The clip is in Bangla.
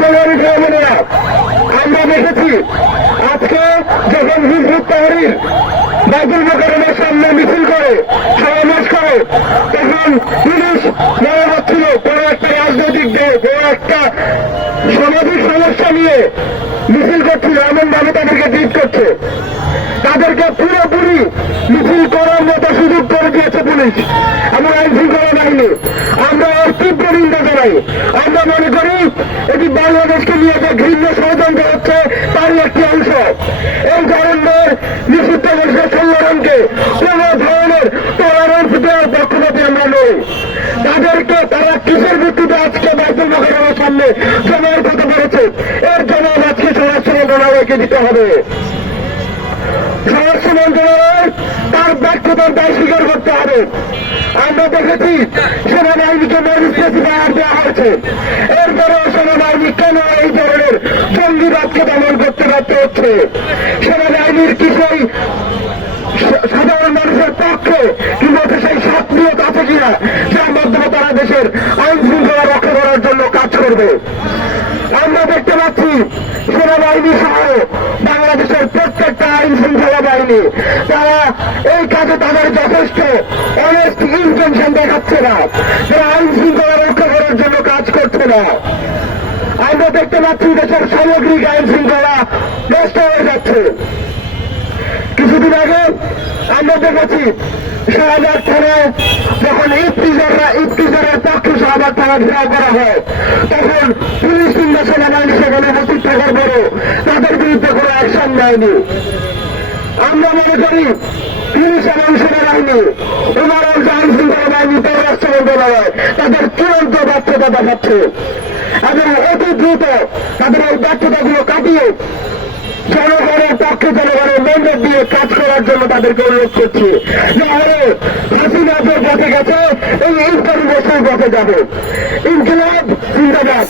সংগ্রামী ভাই আমরা দেখেছি আজকে যখন হিজবুত তাহরির বাইকুল মোকারমের সামনে মিছিল করে সমাবেশ করে তখন পুলিশ মনে হচ্ছিল কোনো একটা রাজনৈতিক দল কোনো একটা সামাজিক সমস্যা নিয়ে মিছিল করছিল এমন ভাবে তাদেরকে ট্রিট করছে তাদেরকে পুরোপুরি মিছিল করার মতো সুযোগ করে দিয়েছে পুলিশ এবং আইন শৃঙ্খলা বাহিনী, আমরা তীব্র নিন্দা জানাই। আমরা মনে করি এটি বাংলাদেশকে নিয়ে যে ঘৃণ্য ষড়যন্ত্র হচ্ছে, তারই একটি অংশ। এই ধরনের নিষিদ্ধ ঘোষণা সংগঠনকে কোন ধরনের টলারেন্স দেওয়ার পক্ষপাতি আমরা নই। তাদেরকে তারা কিসের ভিত্তিতে আজকে বাইতুল মহারামের সামনে জমায়ের কথা করেছে এর জবাব আজকে স্বরাষ্ট্র মন্ত্রণালয়কে দিতে হবে। স্বরাষ্ট্র মন্ত্রণালয় তার ব্যর্থতার দায় স্বীকার করতে হবে। আমরা দেখেছি সেনাবাহিনীকে ম্যাজিস্ট্রেসিফায়ার দেওয়া হয়েছে। এরপরেও সেনাবাহিনী কেন এই ধরনের জঙ্গিবাদকে দমন করতে ব্যর্থ হচ্ছে। সেনাবাহিনীর কিছুই সা- সাধারণ মানুষের পক্ষে কিংবা সেই সক্রিয়তা আছে কিনা, যার মাধ্যমে তারা দেশের আইন শৃঙ্খলা রক্ষা করার জন্য কাজ করবে। আমরা দেখতে পাচ্ছি সেনাবাহিনী সহ বাংলাদেশের প্রত্যেকটা আইন শৃঙ্খলা বাহিনী। তারা এই কাজে তাদের যথেষ্ট অনেস্ট ইন্টেনশন দেখাচ্ছে না। তারা আইন শৃঙ্খলা রক্ষা করার জন্য কাজ করছে না। আমরা দেখতে পাচ্ছি দেশের সামগ্রিক আইন শৃঙ্খলা নষ্ট হয়ে যাচ্ছে। কিছুদিন আগে আমরা দেখেছি শাহবাগ থানায় যখন ইফতিজাররা ইফতিজারের পক্ষে শাহবাগ থানা ঘেরাও করা হয়, তখন পুলিশ কিংবা সেনাবাহিনী সেখানে উপস্থিত থাকার পরও তাদের বিরুদ্ধে কোনো অ্যাকশন নেয়নি। আমরা মনে করি পুলিশ এবং সেনাবাহিনী যে আইন শৃঙ্খলা বাহিনী পররাষ্ট্র মন্ত্রণালয় তাদের চূড়ান্ত ব্যর্থতা দেখাচ্ছে। এবং অতি দ্রুত তাদের এই ব্যর্থতাগুলো কাটিয়ে জনগণের পক্ষে জনগণের মেন্ডেট দিয়ে কাজ করার জন্য তাদেরকে অনুরোধ করছি। নাহলে হাসিনা পথে গেছে, এই ইনকাম বছর পথে যাবে। ইনকিলাব, জিন্দাবাদ।